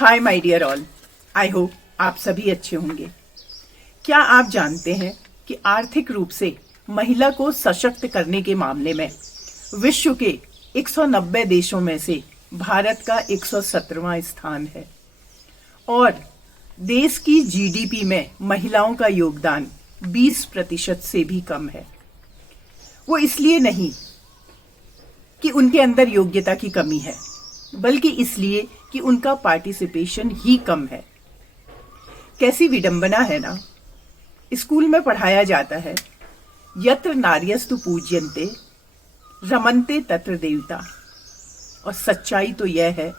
Hi my dear all, I hope आप सभी अच्छे होंगे। क्या आप जानते हैं कि आर्थिक रूप से महिला को सशक्त करने के मामले में विश्व के 190 देशों में से भारत का 117वां स्थान है और देश की जीडीपी में महिलाओं का योगदान 20% से भी कम है। वो इसलिए नहीं कि उनके अंदर योग्यता की कमी है, बल्कि इसलिए कि उनका पार्टिसिपेशन ही कम है। कैसी विडंबना है ना। स्कूल में पढ़ाया जाता है यत्र नार्यस्तु पूज्यन्ते रमन्ते तत्र देवता, और सच्चाई तो यह है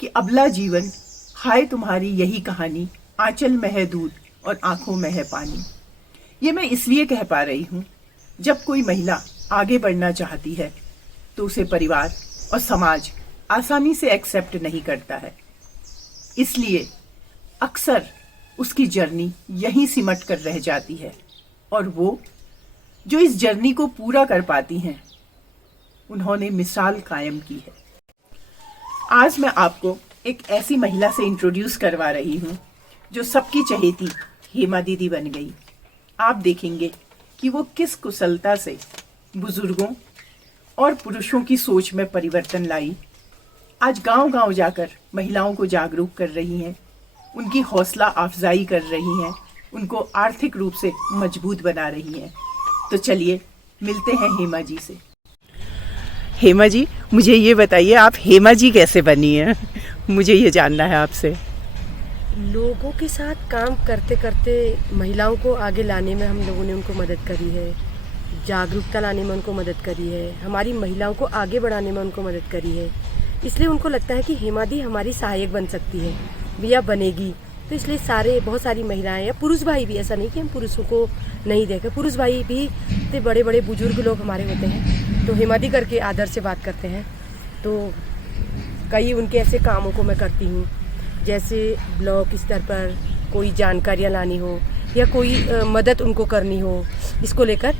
कि अबला जीवन, हाय तुम्हारी यही कहानी, आंचल में है दूध और आंखों में है पानी। ये मैं इसलिए कह पा रही हूँ, जब कोई महिला आगे बढ़ना चाहती है तो उसे परिवार और समाज आसानी से एक्सेप्ट नहीं करता है। इसलिए अक्सर उसकी जर्नी यहीं सिमट कर रह जाती है और वो जो इस जर्नी को पूरा कर पाती हैं, उन्होंने मिसाल कायम की है। आज मैं आपको एक ऐसी महिला से इंट्रोड्यूस करवा रही हूँ जो सबकी चहेती हेमा दीदी बन गई। आप देखेंगे कि वो किस कुशलता से बुजुर्गों और पुरुषों की सोच में परिवर्तन लाई। आज गांव-गांव जाकर महिलाओं को जागरूक कर रही हैं, उनकी हौसला अफजाई कर रही हैं, उनको आर्थिक रूप से मजबूत बना रही हैं। तो चलिए मिलते हैं हेमा जी से। हेमा जी, मुझे ये बताइए, आप हेमा जी कैसे बनी हैं? मुझे ये जानना है आपसे। लोगों के साथ काम करते करते महिलाओं को आगे लाने में हम लोगों ने उनको मदद करी है, जागरूकता लाने में उनको मदद करी है, हमारी महिलाओं को आगे बढ़ाने में उनको मदद करी है। इसलिए उनको लगता है कि हेमा दी हमारी सहायक बन सकती है या बनेगी। तो इसलिए बहुत सारी महिलाएं या पुरुष भाई भी, ऐसा नहीं कि हम पुरुषों को नहीं देखें, पुरुष भाई भी इतने बड़े बड़े बुजुर्ग लोग हमारे होते हैं तो हेमा दी करके आदर से बात करते हैं। तो कई उनके ऐसे कामों को मैं करती हूँ, जैसे ब्लॉक स्तर पर कोई जानकारियाँ लानी हो या कोई मदद उनको करनी हो, इसको लेकर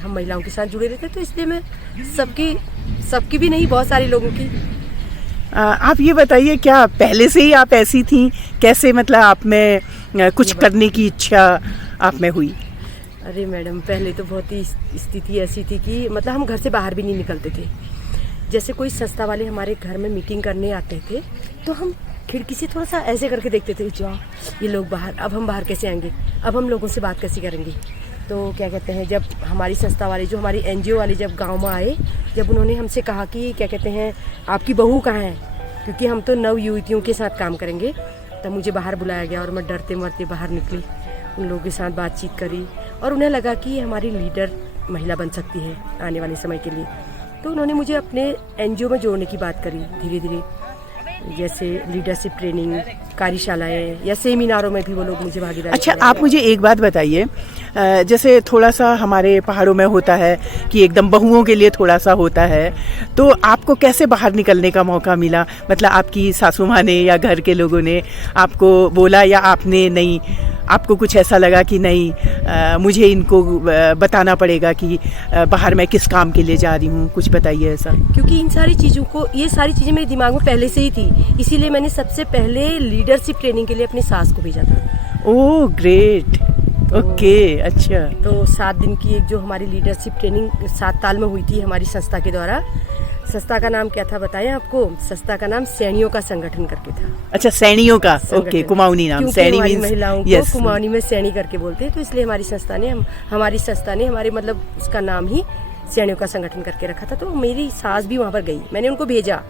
हम महिलाओं के साथ जुड़े रहते हैं। तो इसलिए मैं सबकी भी नहीं, बहुत सारे लोगों की। आप ये बताइए, क्या पहले से ही आप ऐसी थी? कैसे मतलब आप में कुछ करने की इच्छा आप में हुई? अरे मैडम, पहले तो बहुत ही स्थिति ऐसी थी कि मतलब हम घर से बाहर भी नहीं निकलते थे। जैसे कोई संस्था वाले हमारे घर में मीटिंग करने आते थे तो हम खिड़की से थोड़ा सा ऐसे करके देखते थे, जाओ ये लोग बाहर, अब हम बाहर कैसे आएंगे, अब हम लोगों से बात कैसे करेंगे। तो क्या कहते हैं, जब हमारी संस्था वाले, जो हमारी एनजीओ वाले जब गांव में आए, जब उन्होंने हमसे कहा कि क्या कहते हैं आपकी बहू कहाँ है, क्योंकि हम तो नव युवतियों के साथ काम करेंगे, तब मुझे बाहर बुलाया गया और मैं डरते मरते बाहर निकली, उन लोगों के साथ बातचीत करी और उन्हें लगा कि हमारी लीडर महिला बन सकती है आने वाले समय के लिए। तो उन्होंने मुझे अपने एनजीओ में जोड़ने की बात करी धीरे धीरे, जैसे लीडरशिप ट्रेनिंग, कार्यशालाएं या सेमिनारों में भी वो लोग मुझे भागीदारी। अच्छा, आप मुझे एक बात बताइए, जैसे थोड़ा सा हमारे पहाड़ों में होता है कि एकदम बहुओं के लिए थोड़ा सा होता है, तो आपको कैसे बाहर निकलने का मौका मिला? मतलब आपकी सासू माँ ने या घर के लोगों ने आपको बोला या आपने नहीं, आपको कुछ ऐसा लगा कि नहीं मुझे इनको बताना पड़ेगा कि बाहर मैं किस काम के लिए जा रही हूँ? कुछ बताइए ऐसा। क्योंकि इन सारी चीज़ों को, ये सारी चीज़ें मेरे दिमाग में पहले से ही थी, इसीलिए मैंने सबसे पहले लीडरशिप ट्रेनिंग के लिए अपनी सास को भेजा था। ओह ग्रेट, ओके, अच्छा। तो 7 दिन की एक जो हमारी लीडरशिप ट्रेनिंग 7 ताल में हुई थी हमारी संस्था के द्वारा। संस्था का नाम क्या था बताएं आपको? संस्था का नाम सैनियों का संगठन करके था। अच्छा, सैनियों का, ओके, कुमाऊनी नाम। सैनी मीन्स महिलाओं को कुमाऊनी में सैनी करके बोलते हैं, तो इसलिए हमारी संस्था ने हमारे मतलब उसका नाम ही सैनियों का संगठन करके रखा था। तो मेरी सास भी वहाँ पर गई, मैंने उनको भेजा।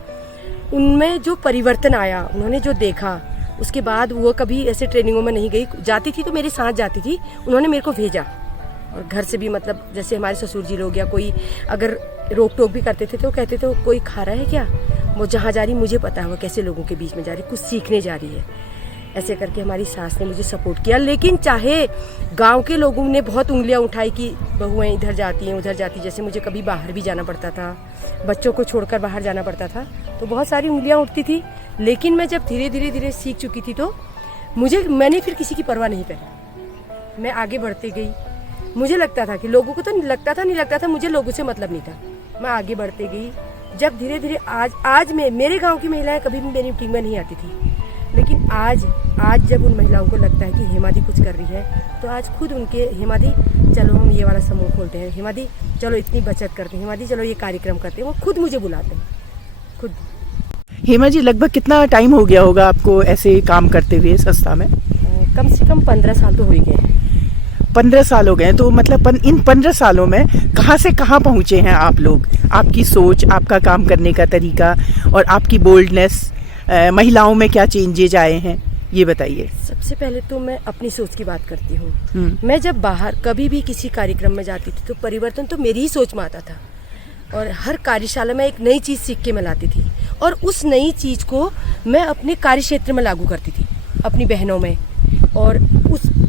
उनमें जो परिवर्तन आया, उन्होंने जो देखा, उसके बाद वो कभी ऐसे ट्रेनिंगों में नहीं गई, जाती थी तो मेरे साथ जाती थी, उन्होंने मेरे को भेजा। और घर से भी, मतलब जैसे हमारे ससुर जी लोग या कोई अगर रोक टोक भी करते थे तो कहते थे कोई खा रहा है क्या, वो जहाँ जा रही मुझे पता है वो कैसे लोगों के बीच में जा रही, कुछ सीखने जा रही है। ऐसे करके हमारी सास ने मुझे सपोर्ट किया। लेकिन चाहे गांव के लोगों ने बहुत उंगलियां उठाई कि बहुएं इधर जाती हैं उधर जाती, जैसे मुझे कभी बाहर भी जाना पड़ता था, बच्चों को छोड़कर बाहर जाना पड़ता था, तो बहुत सारी उंगलियां उठती थी। लेकिन मैं जब धीरे धीरे सीख चुकी थी तो मैंने फिर किसी की परवाह नहीं करी, मैं आगे बढ़ती गई। मुझे लगता था कि लोगों को तो नहीं लगता था, मुझे लोगों से मतलब नहीं था। मैं आगे बढ़ती गई, जब धीरे धीरे आज मेरे गांव की महिलाएं कभी भी मेरी मीटिंग में नहीं आती थी, लेकिन आज जब उन महिलाओं को लगता है कि हेमादी कुछ कर रही है, तो आज खुद उनके हेमादी चलो हम ये वाला समूह खोलते हैं, हेमादी चलो इतनी बचत करते हैं, हेमादी चलो ये कार्यक्रम करते हैं, वो खुद मुझे बुलाते हैं खुद। हेमा जी, लगभग कितना टाइम हो गया होगा आपको ऐसे काम करते हुए संस्था में? कम से कम 15 साल तो हो ही गए। 15 साल हो गए, तो मतलब इन 15 सालों में कहाँ से कहाँ पहुँचे हैं आप लोग? आपकी सोच, आपका काम करने का तरीका और आपकी बोल्डनेस, महिलाओं में क्या चेंजेज आए हैं, ये बताइए। सबसे पहले तो मैं अपनी सोच की बात करती हूँ। मैं जब बाहर कभी भी किसी कार्यक्रम में जाती थी तो परिवर्तन तो मेरी ही सोच में आता था, और हर कार्यशाला में एक नई चीज़ सीख के मैं लाती थी, और उस नई चीज़ को मैं अपने कार्य क्षेत्र में लागू करती थी अपनी बहनों में। और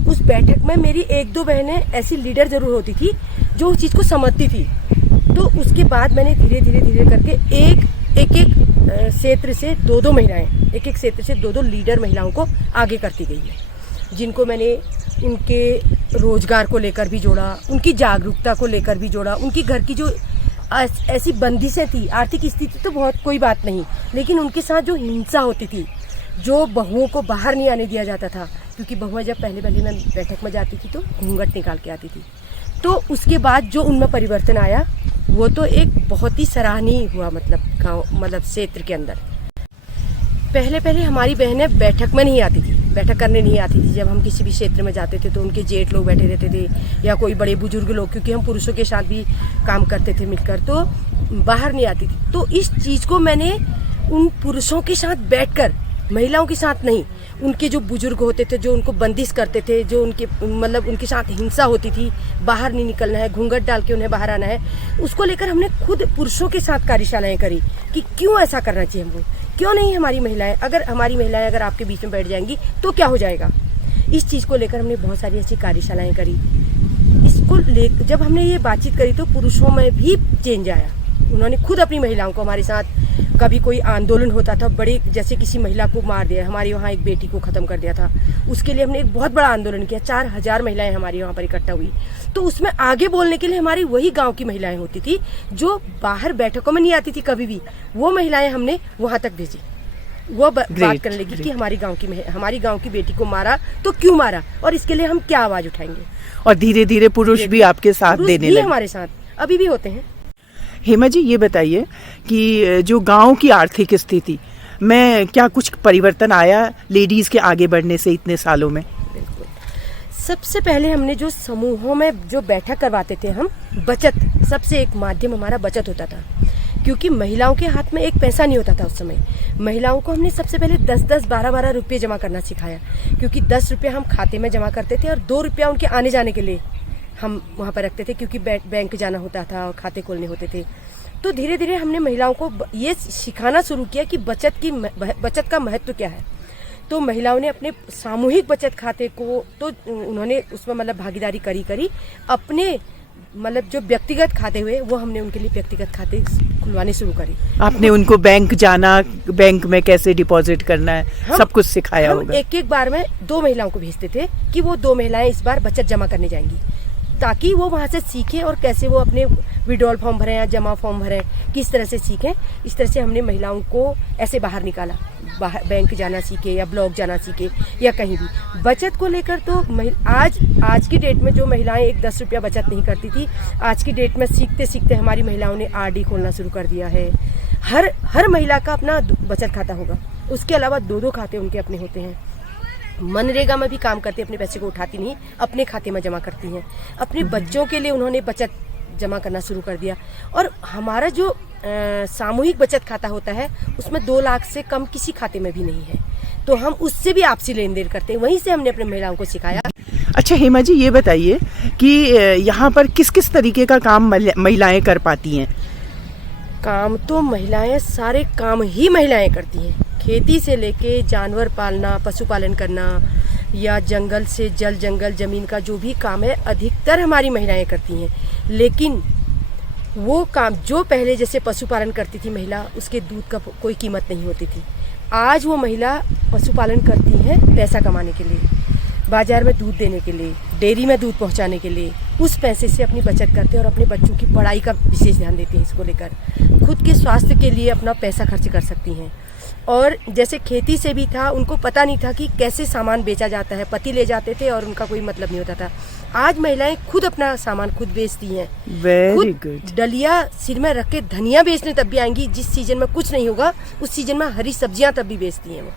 उस बैठक में मेरी 1-2 बहनें ऐसी लीडर जरूर होती थी जो उस चीज़ को समझती थी। तो उसके बाद मैंने धीरे धीरे करके एक क्षेत्र से 2-2 महिलाएं, एक क्षेत्र से 2-2 लीडर महिलाओं को आगे करती गई है, जिनको मैंने उनके रोजगार को लेकर भी जोड़ा, उनकी जागरूकता को लेकर भी जोड़ा, उनकी घर की जो ऐसी बंदिशें थी, आर्थिक स्थिति तो बहुत कोई बात नहीं, लेकिन उनके साथ जो हिंसा होती थी, जो बहुओं को बाहर नहीं आने दिया जाता था, क्योंकि बहुएं जब पहले मैं बैठक में जाती थी तो घूंघट निकाल के आती थी, तो उसके बाद जो उनमें परिवर्तन आया वो तो एक बहुत ही सराहनीय हुआ। मतलब गाँव, मतलब क्षेत्र के अंदर पहले हमारी बहनें बैठक में नहीं आती थी, बैठक करने नहीं आती थी। जब हम किसी भी क्षेत्र में जाते थे तो उनके जेठ लोग बैठे रहते थे या कोई बड़े बुजुर्ग लोग, क्योंकि हम पुरुषों के साथ भी काम करते थे मिलकर, तो बाहर नहीं आती थी। तो इस चीज़ को मैंने उन पुरुषों के साथ बैठकर, महिलाओं के साथ नहीं, उनके जो बुजुर्ग होते थे, जो उनको बंदिश करते थे, जो उनके मतलब उनके साथ हिंसा होती थी, बाहर नहीं निकलना है, घूंघट डाल के उन्हें बाहर आना है, उसको लेकर हमने खुद पुरुषों के साथ कार्यशालाएं करी कि क्यों ऐसा करना चाहिए हमको, क्यों नहीं हमारी महिलाएं, अगर आपके बीच में बैठ जाएंगी तो क्या हो जाएगा। इस चीज़ को लेकर हमने बहुत सारी ऐसी कार्यशालाएं करी। इसको जब हमने ये बातचीत करी तो पुरुषों में भी चेंज आया। उन्होंने खुद अपनी महिलाओं को हमारे साथ, कभी कोई आंदोलन होता था, बड़े जैसे किसी महिला को मार दिया, हमारे वहाँ एक बेटी को ख़त्म कर दिया था, उसके लिए हमने एक बहुत बड़ा आंदोलन किया। 4000 महिलाएं हमारे वहाँ पर इकट्ठा हुई। तो उसमें आगे बोलने के लिए हमारी वही गांव की महिलाएं होती थी जो बाहर बैठकों में नहीं आती थी कभी भी। वो महिलाएं हमने वहाँ तक भेजी, वो बात करने लगी कि हमारी गांव की बेटी को मारा तो क्यों मारा, और इसके लिए हम क्या आवाज़ उठाएंगे। और धीरे धीरे पुरुष भी आपके साथ देने लगे। हमारे साथ अभी भी होते हैं। हेमा जी, ये बताइए कि जो गांव की आर्थिक स्थिति में क्या कुछ परिवर्तन आया लेडीज़ के आगे बढ़ने से इतने सालों में? बिल्कुल। सबसे पहले हमने जो समूहों में जो बैठक करवाते थे हम, बचत, सबसे एक माध्यम हमारा बचत होता था, क्योंकि महिलाओं के हाथ में एक पैसा नहीं होता था उस समय। महिलाओं को हमने सबसे पहले 10-10, 12-12 रुपये जमा करना सिखाया, क्योंकि 10 रुपये हम खाते में जमा करते थे और 2 रुपया उनके आने जाने के लिए हम वहाँ पर रखते थे, क्योंकि बैंक जाना होता था और खाते खोलने होते थे। तो धीरे धीरे हमने महिलाओं को ये सिखाना शुरू किया कि बचत का महत्व क्या है। तो महिलाओं ने अपने सामूहिक बचत खाते को तो उन्होंने उसमें मतलब भागीदारी करी अपने मतलब जो व्यक्तिगत खाते हुए वो हमने उनके लिए व्यक्तिगत खाते खुलवाने शुरू करी। आपने उनको बैंक जाना, बैंक में कैसे डिपॉजिट करना है, सब कुछ सिखाया होगा। एक बार में 2 महिलाओं को भेजते थे कि वो 2 महिलाएं इस बार बचत जमा करने जाएंगी, ताकि वो वहाँ से सीखें और कैसे वो अपने विड्रॉल फॉर्म भरें या जमा फॉर्म भरें, किस तरह से सीखें। इस तरह से हमने महिलाओं को ऐसे बाहर निकाला, बैंक जाना सीखे या ब्लॉक जाना सीखे या कहीं भी। बचत को लेकर तो आज की डेट में जो महिलाएं एक 10 रुपया बचत नहीं करती थी, आज की डेट में सीखते सीखते हमारी महिलाओं ने RD खोलना शुरू कर दिया है। हर महिला का अपना बचत खाता होगा, उसके अलावा 2-2 खाते उनके अपने होते हैं। मनरेगा में भी काम करते, अपने पैसे को उठाती नहीं, अपने खाते में जमा करती हैं। अपने बच्चों के लिए उन्होंने बचत जमा करना शुरू कर दिया। और हमारा जो सामूहिक बचत खाता होता है उसमें 2 लाख से कम किसी खाते में भी नहीं है, तो हम उससे भी आपसी लेन देन करते हैं। वहीं से हमने अपने महिलाओं को सिखाया। अच्छा हेमा जी, ये बताइए कि यहाँ पर किस किस तरीके का काम महिलाएं कर पाती हैं? काम तो महिलाएं, सारे काम ही महिलाएं करती हैं, खेती से लेके जानवर पालना, पशुपालन करना, या जंगल से जंगल ज़मीन का जो भी काम है अधिकतर हमारी महिलाएं करती हैं। लेकिन वो काम जो पहले जैसे पशुपालन करती थी महिला, उसके दूध का कोई कीमत नहीं होती थी। आज वो महिला पशुपालन करती हैं पैसा कमाने के लिए, बाजार में दूध देने के लिए, डेयरी में दूध पहुंचाने के लिए, उस पैसे से अपनी बचत करते हैं और अपने बच्चों की पढ़ाई का विशेष ध्यान देती हैं इसको लेकर। खुद के स्वास्थ्य के लिए अपना पैसा खर्च कर सकती हैं। और जैसे खेती से भी था, उनको पता नहीं था कि कैसे सामान बेचा जाता है, पति ले जाते थे और उनका कोई मतलब नहीं होता था। आज महिलाएं खुद अपना सामान खुद बेचती हैं। Very good. डलिया सिर में रख के धनिया बेचने तब भी आएंगी, जिस सीजन में कुछ नहीं होगा उस सीजन में हरी सब्जियां तब भी बेचती हैं वो।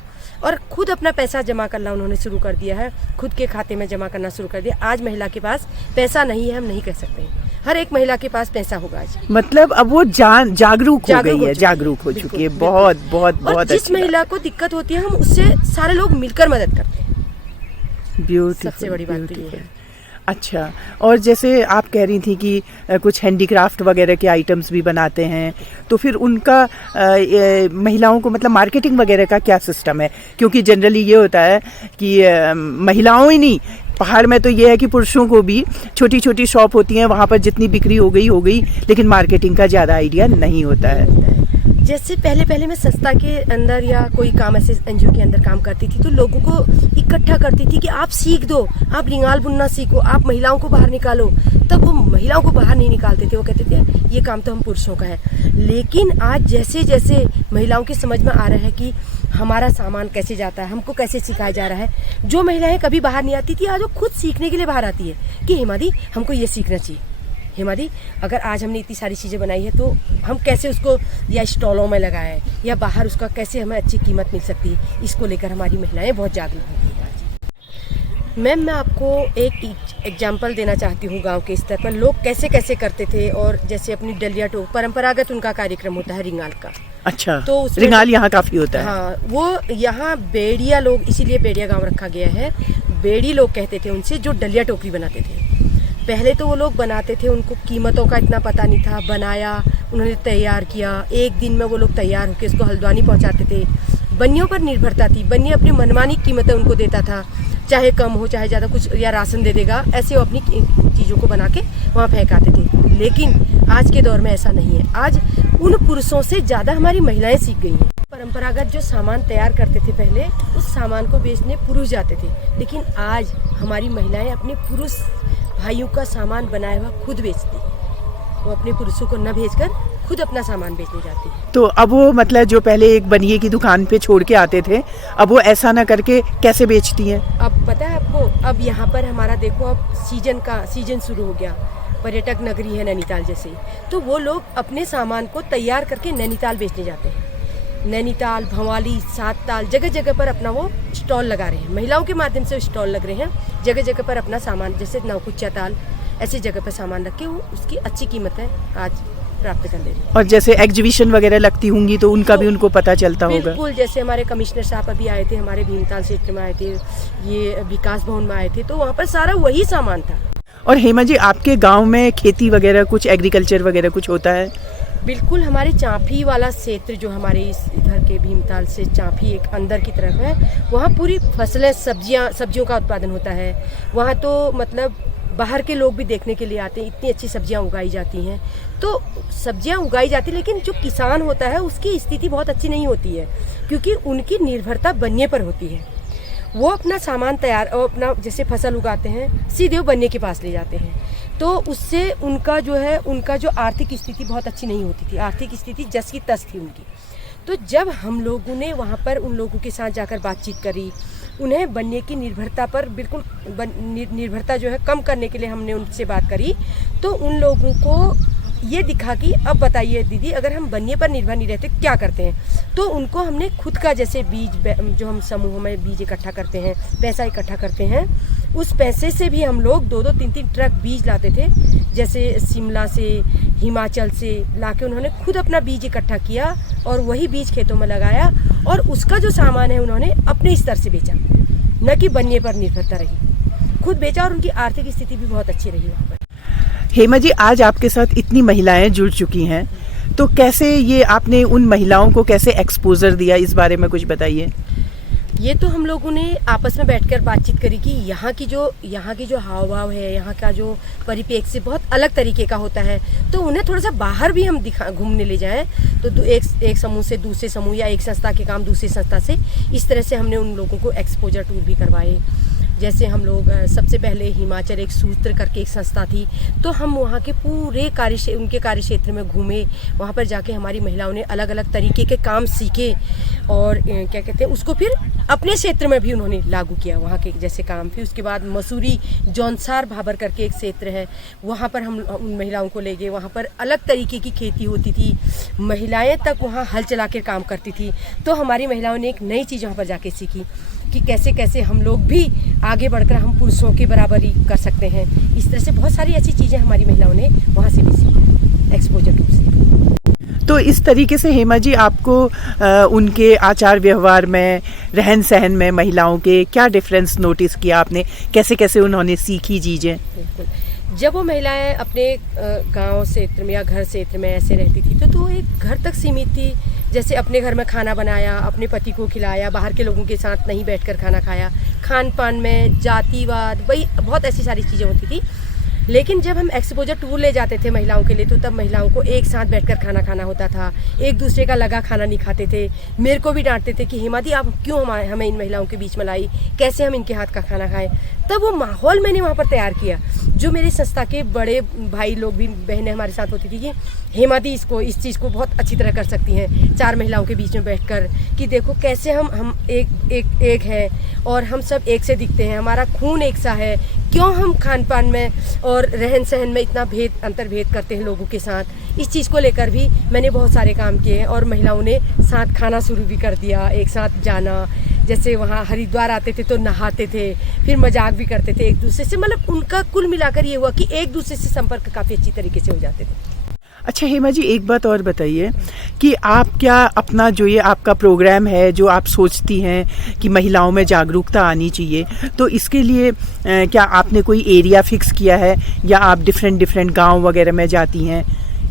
और खुद अपना पैसा जमा करना उन्होंने शुरू कर दिया है, खुद के खाते में जमा करना शुरू कर दिया। आज महिला के पास पैसा नहीं है हम नहीं कह सकते हैं, हर एक महिला के पास पैसा होगा आज। मतलब अब वो जागरूक हो गई है, जागरूक हो चुकी है। बहुत बहुत और बहुत जिस महिला को दिक्कत होती है हम उससे सारे लोग मिलकर मदद करते हैं। ब्यूटीफुल, सबसे बड़ी बात तो ये है। अच्छा, और जैसे आप कह रही थी कि कुछ हैंडीक्राफ्ट वगैरह के आइटम्स भी बनाते हैं, तो फिर उनका महिलाओं को मतलब मार्केटिंग वगैरह का क्या सिस्टम है? क्योंकि जनरली ये होता है कि महिलाओं ही नहीं, पहाड़ में तो ये है कि पुरुषों को भी छोटी छोटी शॉप होती हैं, वहाँ पर जितनी बिक्री हो गई, लेकिन मार्केटिंग का ज़्यादा आइडिया नहीं होता है। जैसे पहले मैं संस्था के अंदर या कोई काम ऐसे एनजीओ के अंदर काम करती थी, तो लोगों को इकट्ठा करती थी कि आप सीख दो, आप रिंगाल बुनना सीखो, आप महिलाओं को बाहर निकालो। तब वो महिलाओं को बाहर नहीं निकालते थे, वो कहते थे ये काम तो हम पुरुषों का है। लेकिन आज जैसे जैसे महिलाओं की समझ में आ रहा है कि हमारा सामान कैसे जाता है, हमको कैसे सिखाया जा रहा है, जो महिलाएं कभी बाहर नहीं आती थी आज वो खुद सीखने के लिए बाहर आती है कि हेमा दी हमको ये सीखना चाहिए। हेमा दी अगर आज हमने इतनी सारी चीज़ें बनाई है तो हम कैसे उसको या स्टॉलों में लगाएं या बाहर उसका कैसे हमें अच्छी कीमत मिल सकती है, इसको लेकर हमारी महिलाएं बहुत जागरूक होती हैं आज। मैम मैं आपको एक एग्जाम्पल देना चाहती हूँ। गांव के स्तर पर लोग कैसे कैसे करते थे, और जैसे अपनी डलिया टोक परंपरागत उनका कार्यक्रम होता है रिंगाल का। अच्छा, तो रिंगाल यहाँ काफी होता है। हाँ, वो यहाँ बेड़िया लोग, इसीलिए बेड़िया गांव रखा गया है, बेड़ी लोग कहते थे उनसे, जो डलिया टोकरी बनाते थे। पहले तो वो लोग बनाते थे, उनको कीमतों का इतना पता नहीं था, बनाया उन्होंने, तैयार किया, एक दिन में वो लोग तैयार होकर इसको हल्द्वानी पहुंचाते थे। बनियों पर निर्भरता थी, बनिया अपनी मनमानी कीमतें उनको देता था, चाहे कम हो चाहे ज़्यादा, कुछ या राशन दे देगा, ऐसे वो अपनी चीज़ों को बना के वहाँ फेंकाते थे। लेकिन आज के दौर में ऐसा नहीं है, आज उन पुरुषों से ज़्यादा हमारी महिलाएं सीख गई हैं। परंपरागत जो सामान तैयार करते थे पहले, उस सामान को बेचने पुरुष जाते थे, लेकिन आज हमारी महिलाएं अपने पुरुष भाइयों का सामान बनाया हुआ खुद बेचती है। वो अपने पुरुषों को न भेजकर खुद अपना सामान बेचने जाती है। तो अब वो मतलब जो पहले एक बनिए की दुकान पे छोड़ के आते थे, अब वो ऐसा ना करके कैसे बेचती हैं? अब पता है आपको, अब यहाँ पर हमारा देखो, अब सीजन शुरू हो गया, पर्यटक नगरी है नैनीताल जैसे, तो वो लोग अपने सामान को तैयार करके नैनीताल बेचने जाते हैं। नैनीताल, भंवाली, सातताल, जगह जगह पर अपना वो स्टॉल लगा रहे हैं, महिलाओं के माध्यम से स्टॉल लग रहे हैं, जगह जगह पर अपना सामान, जैसे नौकुचिया ताल, ऐसी जगह पर सामान रख के वो उसकी अच्छी कीमतें आज प्राप्त कर ले रहे हैं। और जैसे एग्जीबिशन वगैरह लगती होंगी तो उनका भी उनको पता चलता होगा। बिल्कुल, जैसे हमारे कमिश्नर साहब अभी आए थे, हमारे भीमताल क्षेत्र में आए थे, ये विकास भवन में आए थे, तो वहाँ पर सारा वही सामान था। और हेमा जी, आपके गाँव में खेती वगैरह कुछ, एग्रीकल्चर वगैरह कुछ होता है? बिल्कुल, हमारे चांफी वाला क्षेत्र जो हमारे इधर के भीमताल से चांफी एक अंदर की तरफ है, वहाँ पूरी फसलें, सब्जियों का उत्पादन होता है। वहाँ तो मतलब बाहर के लोग भी देखने के लिए आते हैं, इतनी अच्छी सब्जियां उगाई जाती हैं। तो सब्जियां उगाई जाती, लेकिन जो किसान होता है उसकी स्थिति बहुत अच्छी नहीं होती है, क्योंकि उनकी निर्भरता बनिए पर होती है। वो अपना सामान तैयार और अपना जैसे फसल उगाते हैं, सीधे वो बनिए के पास ले जाते हैं, तो उससे उनका जो आर्थिक स्थिति बहुत अच्छी नहीं होती थी, आर्थिक स्थिति जस की तस थी उनकी। तो जब हम लोगों ने वहाँ पर उन लोगों के साथ जाकर बातचीत करी, उन्हें बनिए की निर्भरता पर बिल्कुल निर्भरता जो है कम करने के लिए हमने उनसे बात करी, तो उन लोगों को ये दिखा कि अब बताइए दीदी, अगर हम बनिए पर निर्भर नहीं रहते क्या करते हैं। तो उनको हमने खुद का जैसे बीज, जो हम समूह में बीज इकट्ठा करते हैं, पैसा इकट्ठा करते हैं, उस पैसे से भी हम लोग 2-2, 3-3 ट्रक बीज लाते थे, जैसे शिमला से, हिमाचल से लाके उन्होंने खुद अपना बीज इकट्ठा किया और वही बीज खेतों में लगाया, और उसका जो सामान है उन्होंने अपने स्तर से बेचा, न कि बनिए पर निर्भरता रही, खुद बेचा, और उनकी आर्थिक स्थिति भी बहुत अच्छी रही वहाँ पर। हेमा जी, आज आपके साथ इतनी महिलाएं जुड़ चुकी हैं, तो कैसे ये आपने उन महिलाओं को कैसे एक्सपोजर दिया, इस बारे में कुछ बताइए। ये तो हम लोगों ने आपस में बैठकर बातचीत करी कि यहाँ की जो हाव भाव है, यहाँ का जो परिप्रेक्ष्य बहुत अलग तरीके का होता है, तो उन्हें थोड़ा सा बाहर भी हम घूमने ले जाएं, तो एक समूह से दूसरे समूह या एक संस्था के काम दूसरी संस्था से, इस तरह से हमने उन लोगों को एक्सपोजर टूर भी करवाए। जैसे हम लोग सबसे पहले हिमाचल एक सूत्र करके एक संस्था थी, तो हम वहाँ के पूरे उनके कार्य क्षेत्र में घूमे। वहाँ पर जाके हमारी महिलाओं ने अलग अलग तरीके के काम सीखे और क्या कहते हैं उसको फिर अपने क्षेत्र में भी उन्होंने लागू किया वहाँ के जैसे काम। फिर उसके बाद मसूरी जौनसार भाबर करके एक क्षेत्र है, वहाँ पर हम उन महिलाओं को ले गए। वहाँ पर अलग तरीके की खेती होती थी, महिलाएं तक वहाँ हल चला के काम करती थी। तो हमारी महिलाओं ने एक नई चीज़ वहाँ पर जाके सीखी कि कैसे कैसे हम लोग भी आगे बढ़कर हम पुरुषों के बराबरी कर सकते हैं। इस तरह से बहुत सारी ऐसी चीज़ें हमारी महिलाओं ने वहाँ से भी सीखी एक्सपोजर टूर से। तो इस तरीके से हेमा जी आपको उनके आचार व्यवहार में, रहन सहन में महिलाओं के क्या डिफरेंस नोटिस किया आपने, कैसे कैसे उन्होंने सीखी चीज़ें? बिल्कुल, जब वो महिलाएं अपने गांव क्षेत्र में या घर क्षेत्र में ऐसे रहती थी तो एक घर तक सीमित थी। जैसे अपने घर में खाना बनाया, अपने पति को खिलाया, बाहर के लोगों के साथ नहीं बैठकर खाना खाया, खान पान में जातिवाद, वही बहुत ऐसी सारी चीज़ें होती थी। लेकिन जब हम एक्सपोजर टूर ले जाते थे महिलाओं के लिए, तो तब महिलाओं को एक साथ बैठकर खाना खाना होता था, एक दूसरे का लगा खाना नहीं खाते थे। मेरे को भी डांटते थे कि हेमा दी आप क्यों हमें इन महिलाओं के बीच में लाई, कैसे हम इनके हाथ का खाना खाएं। तब वो माहौल मैंने वहाँ पर तैयार किया। जो मेरी संस्था के बड़े भाई लोग भी, बहनें हमारे साथ होती थी कि हेमा दी इस चीज़ को बहुत अच्छी तरह कर सकती हैं, 4 महिलाओं के बीच में बैठकर, कि देखो कैसे हम एक हैं और हम सब एक से दिखते हैं, हमारा खून एक सा है, क्यों हम खान पान में और रहन सहन में इतना अंतर्भेद करते हैं लोगों के साथ। इस चीज़ को लेकर भी मैंने बहुत सारे काम किए हैं और महिलाओं ने साथ खाना शुरू भी कर दिया, एक साथ जाना। जैसे वहाँ हरिद्वार आते थे तो नहाते थे, फिर मजाक भी करते थे एक दूसरे से। मतलब उनका कुल मिलाकर ये हुआ कि एक दूसरे से संपर्क काफ़ी अच्छी तरीके से हो जाते थे। अच्छा हेमा जी, एक बात और बताइए कि आप क्या अपना जो ये आपका प्रोग्राम है, जो आप सोचती हैं कि महिलाओं में जागरूकता आनी चाहिए, तो इसके लिए क्या आपने कोई एरिया फिक्स किया है या आप डिफरेंट गांव वगैरह में जाती हैं?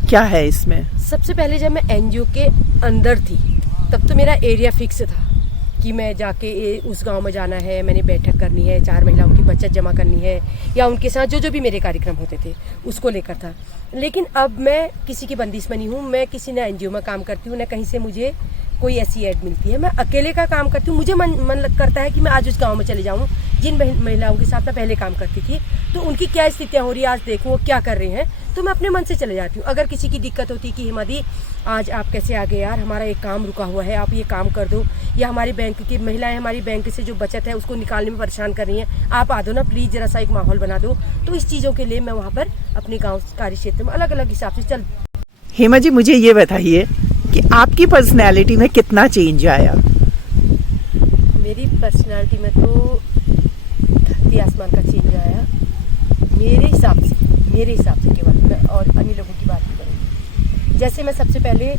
क्या है इसमें? सबसे पहले जब मैं एनजीओ के अंदर थी तब तो मेरा एरिया फिक्स था कि मैं जाके उस गांव में जाना है, मैंने बैठक करनी है, 4 महिलाओं की बचत जमा करनी है, या उनके साथ जो भी मेरे कार्यक्रम होते थे उसको लेकर था। लेकिन अब मैं किसी की बंदिश में नहीं हूँ, मैं किसी न एनजीओ में काम करती हूँ, न कहीं से मुझे कोई ऐसी ऐड मिलती है। मैं अकेले का काम करती हूँ। मुझे मन करता है कि मैं आज उस गाँव में चले जाऊँ जिन महिलाओं के साथ मैं पहले काम करती थी, तो उनकी क्या स्थितियाँ हो रही है आज देखूँ वो क्या कर रही हैं, तो मैं अपने मन से चले जाती हूँ। अगर किसी की दिक्कत होती है कि हेमा दी आज आप कैसे आ गए यार, हमारा एक काम रुका हुआ है, आप ये काम कर दो, या हमारी बैंक की महिलाएं हमारी बैंक से जो बचत है उसको निकालने में परेशान कर रही हैं, आप आ दो ना प्लीज़, जरा सा एक माहौल बना दो। तो इस चीज़ों के लिए मैं वहाँ पर अपने गाँव कार्य क्षेत्र में अलग अलग हिसाब से चल। हेमा जी मुझे ये बताइए कि आपकी पर्सनैलिटी में कितना चेंज आया? मेरी पर्सनैलिटी में तो धरती आसमान का चेंज आया मेरे हिसाब से केवल मैं, और अन्य लोगों की बात नहीं करूँगी। जैसे मैं सबसे पहले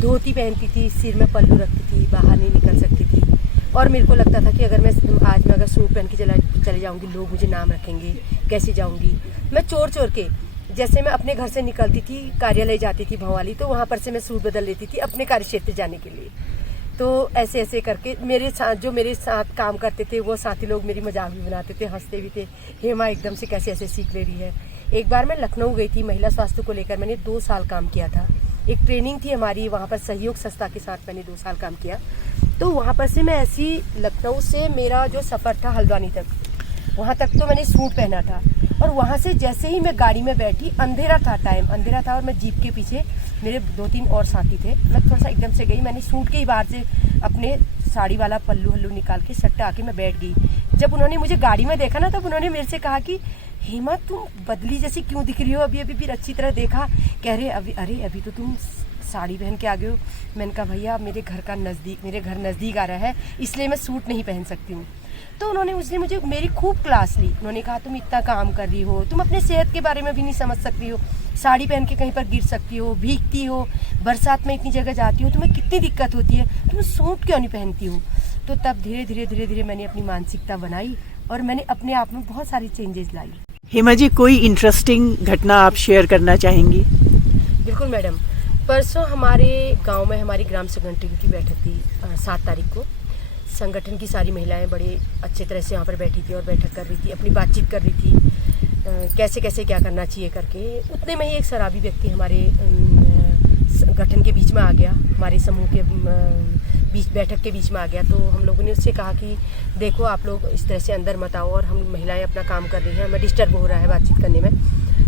धोती पहनती थी, सिर में पल्लू रखती थी, बाहर नहीं निकल सकती थी, और मेरे को लगता था कि अगर मैं अगर सूट पहन के चले जाऊँगी लोग मुझे नाम रखेंगे, कैसे जाऊँगी। मैं चोर के जैसे मैं अपने घर से निकलती थी, कार्यालय जाती थी भवाली, तो वहाँ पर से मैं सूट बदल लेती थी अपने कार्य क्षेत्र जाने के लिए। तो ऐसे करके मेरे साथ काम करते थे वो साथी लोग मेरी मजाक भी बनाते थे, हंसते भी थे, हेमा एकदम से कैसे ऐसे सीख ले रही है। एक बार मैं लखनऊ गई थी, महिला स्वास्थ्य को लेकर मैंने 2 साल काम किया था। एक ट्रेनिंग थी हमारी वहाँ पर, सहयोग संस्था के साथ मैंने 2 साल काम किया। तो वहाँ पर से मैं ऐसी लखनऊ से मेरा जो सफ़र था हल्द्वानी तक, वहाँ तक तो मैंने सूट पहना था, और वहाँ से जैसे ही मैं गाड़ी में बैठी, अंधेरा था और मैं जीप के पीछे, मेरे 2-3 और साथी थे, मैं थोड़ा सा एकदम से गई, मैंने सूट के ही बाहर से अपने साड़ी वाला पल्लू निकाल के सट्टा आके मैं बैठ गई। जब उन्होंने मुझे गाड़ी में देखा ना, तब उन्होंने मेरे से कहा कि हेमा तुम बदली जैसी क्यों दिख रही हो, अभी फिर अच्छी तरह देखा, कह रहे अभी तो तुम साड़ी पहन के आ गए हो। मैंने कहा भैया मेरे घर नज़दीक आ रहा है, इसलिए मैं सूट नहीं पहन सकती हूँ। तो उन्होंने उसने मुझे मेरी खूब क्लास ली। उन्होंने कहा तुम इतना काम कर रही हो, तुम अपने सेहत के बारे में भी नहीं समझ सकती हो, साड़ी पहन के कहीं पर गिर सकती हो, भीगती हो, बरसात में इतनी जगह जाती हो, तुम्हें कितनी दिक्कत होती है, तुम सूट क्यों नहीं पहनती हो। तो तब धीरे धीरे मैंने अपनी मानसिकता बनाई और मैंने अपने आप में बहुत सारी चेंजेस लाई। हेमा जी कोई इंटरेस्टिंग घटना आप शेयर करना चाहेंगी? बिल्कुल मैडम, परसों हमारे गांव में हमारी ग्राम संगठन की बैठक थी 7 तारीख को। संगठन की सारी महिलाएं बड़े अच्छे तरह से यहाँ पर बैठी थी और बैठक कर रही थी, अपनी बातचीत कर रही थी कैसे क्या करना चाहिए करके। उतने में ही एक शराबी व्यक्ति हमारे संगठन के बीच में आ गया, हमारे समूह के बीच बैठक के बीच में आ गया। तो हम लोगों ने उससे कहा कि देखो आप लोग इस तरह से अंदर मत आओ और हम महिलाएं अपना काम कर रही हैं, हमें डिस्टर्ब हो रहा है बातचीत करने में।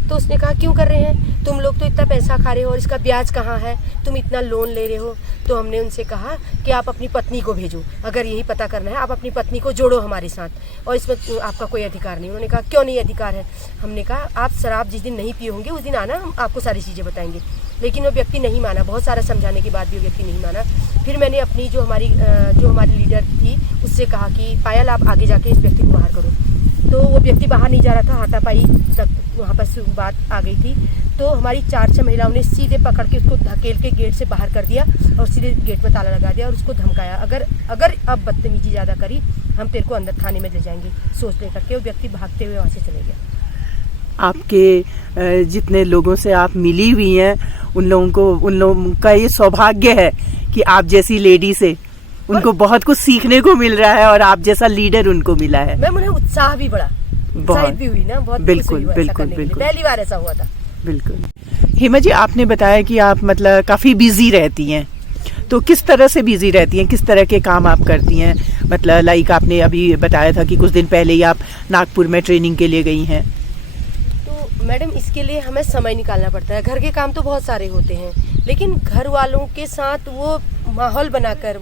तो उसने कहा क्यों कर रहे हैं, तुम लोग तो इतना पैसा खा रहे हो और इसका ब्याज कहाँ है, तुम इतना लोन ले रहे हो। तो हमने उनसे कहा कि आप अपनी पत्नी को भेजो, अगर यही पता करना है आप अपनी पत्नी को जोड़ो हमारे साथ, और इसमें आपका कोई अधिकार नहीं। उन्होंने कहा क्यों नहीं अधिकार है। हमने कहा आप शराब जिस दिन नहीं पिए होंगे उस दिन आना, हम आपको सारी चीज़ें बताएंगे। लेकिन वो व्यक्ति नहीं माना, बहुत सारा समझाने के बाद भी वो व्यक्ति नहीं माना। फिर मैंने अपनी जो हमारी लीडर थी उससे कहा कि पायल आप आगे जाके इस व्यक्ति को बाहर करो। तो वो व्यक्ति बाहर नहीं जा रहा था, हाथापाई तक वहाँ पर बात आ गई थी। तो हमारी 4-6 महिलाओं ने सीधे पकड़ के उसको धकेल के गेट से बाहर कर दिया और सीधे गेट में ताला लगा दिया और उसको धमकाया, अगर अब बदतमीजी ज़्यादा करी हम तेरे को अंदर थाने में ले जाएंगे, सोच ले करके। वो व्यक्ति भागते हुए वहाँ से चले गया। आपके जितने लोगों से आप मिली हुई हैं उन लोगों का ये सौभाग्य है कि आप जैसी लेडी से उनको बहुत कुछ सीखने को मिल रहा है और आप जैसा लीडर उनको मिला है। मैम उन्हें उत्साह भी बड़ा, उत्साहित भी हुई ना, बहुत बिल्कुल बिल्कुल बिल्कुल, पहली बार ऐसा हुआ था। बिल्कुल। हेमा जी, आपने बताया कि आप मतलब काफी बिजी रहती हैं, तो किस तरह से बिजी रहती हैं, किस तरह के काम आप करती हैं? मतलब लाइक आपने अभी बताया था कि कुछ दिन पहले ही आप नागपुर में ट्रेनिंग के लिए गई हैं। तो मैडम इसके लिए हमें समय निकालना पड़ता है। घर के काम तो बहुत सारे होते हैं, लेकिन घर वालों के साथ वो माहौल बनाकर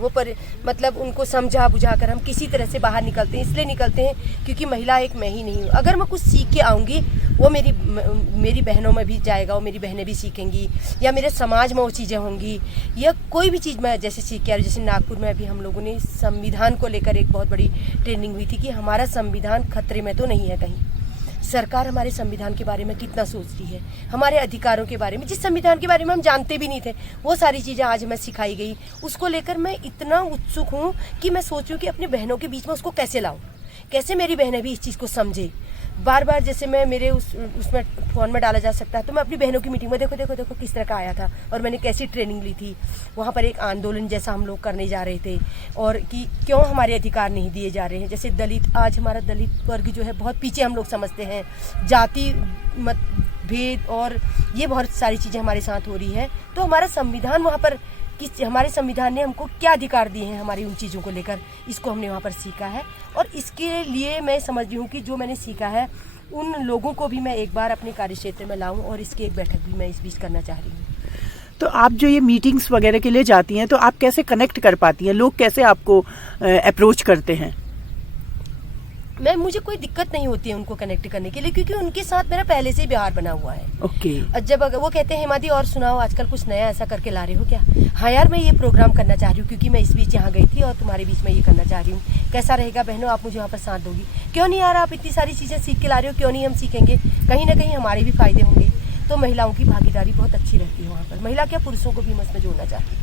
मतलब उनको समझा बुझाकर हम किसी तरह से बाहर निकलते हैं। इसलिए निकलते हैं क्योंकि महिला एक मैं ही नहीं हूँ। अगर मैं कुछ सीख के आऊँगी वो मेरी बहनों में भी जाएगा, वो मेरी बहनें भी सीखेंगी, या मेरे समाज में वो चीज़ें होंगी, या कोई भी चीज़ मैं जैसे सीख के आ रही। जैसे नागपुर में अभी हम लोगों ने संविधान को लेकर एक बहुत बड़ी ट्रेनिंग हुई थी कि हमारा संविधान खतरे में तो नहीं है कहीं। सरकार हमारे संविधान के बारे में कितना सोच रही है, हमारे अधिकारों के बारे में, जिस संविधान के बारे में हम जानते भी नहीं थे, वो सारी चीज़ें आज हमें सिखाई गई। उसको लेकर मैं इतना उत्सुक हूँ कि मैं सोच रही हूँ कि अपनी बहनों के बीच में उसको कैसे लाऊं, कैसे मेरी बहनें भी इस चीज़ को समझे। बार बार जैसे मैं मेरे उसमें फ़ोन में डाला जा सकता है, तो मैं अपनी बहनों की मीटिंग में देखो किस तरह का आया था और मैंने कैसी ट्रेनिंग ली थी। वहाँ पर एक आंदोलन जैसा हम लोग करने जा रहे थे, और कि क्यों हमारे अधिकार नहीं दिए जा रहे हैं। जैसे दलित, आज हमारा दलित वर्ग जो है बहुत पीछे हम लोग समझते हैं, जाति मतभेद और ये बहुत सारी चीज़ें हमारे साथ हो रही है। तो हमारा संविधान वहाँ पर हमारे संविधान ने हमको क्या अधिकार दिए हैं हमारी उन चीज़ों को लेकर, इसको हमने वहाँ पर सीखा है। और इसके लिए मैं समझ रही हूँ कि जो मैंने सीखा है उन लोगों को भी मैं एक बार अपने कार्य क्षेत्र में लाऊं, और इसकी एक बैठक भी मैं इस बीच करना चाह रही हूँ। तो आप जो ये मीटिंग्स वगैरह के लिए जाती हैं, तो आप कैसे कनेक्ट कर पाती हैं, लोग कैसे आपको अप्रोच करते हैं? मुझे कोई दिक्कत नहीं होती है उनको कनेक्ट करने के लिए, क्योंकि उनके साथ मेरा पहले से ही व्यवहार बना हुआ है। ओके। जब वो कहते हैं हेमा दी और सुनाओ, आजकल कुछ नया ऐसा करके ला रही हो क्या? हाँ यार, मैं ये प्रोग्राम करना चाह रही हूँ क्योंकि मैं इस बीच यहाँ गई थी और तुम्हारे बीच में ये करना चाह रही हूँ, कैसा रहेगा बहनों, आप मुझे वहाँ पर साथ दोगी? क्यों नहीं यार, आप इतनी सारी चीज़ें सीख के ला रहे हो, क्यों नहीं हम सीखेंगे, कहीं ना कहीं हमारे भी फायदे होंगे। तो महिलाओं की भागीदारी बहुत अच्छी रहती है वहाँ पर। महिला क्या, पुरुषों को भी इसमें जोड़ना चाहती है।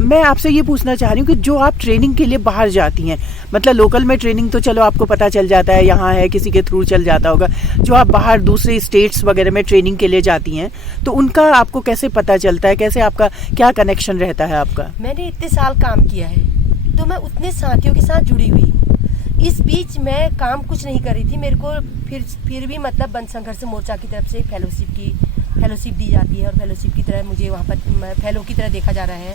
मैं आपसे ये पूछना चाह रही हूँ कि जो आप ट्रेनिंग के लिए बाहर जाती हैं, मतलब लोकल में ट्रेनिंग तो चलो आपको पता चल जाता है, यहाँ है, किसी के थ्रू चल जाता होगा, जो आप बाहर दूसरे स्टेट्स वगैरह में ट्रेनिंग के लिए जाती हैं, तो उनका आपको कैसे पता चलता है, कैसे आपका क्या कनेक्शन रहता है आपका? मैंने इतने साल काम किया है तो मैं उतने साथियों के साथ जुड़ी हुई हूँ। इस बीच मैं काम कुछ नहीं कर रही थी, मेरे को फिर भी मतलब बंद संघर्ष मोर्चा की तरफ से फेलोशिप दी जाती है, और फेलोशिप की तरह मुझे वहाँ पर फेलो की तरह देखा जा रहा है,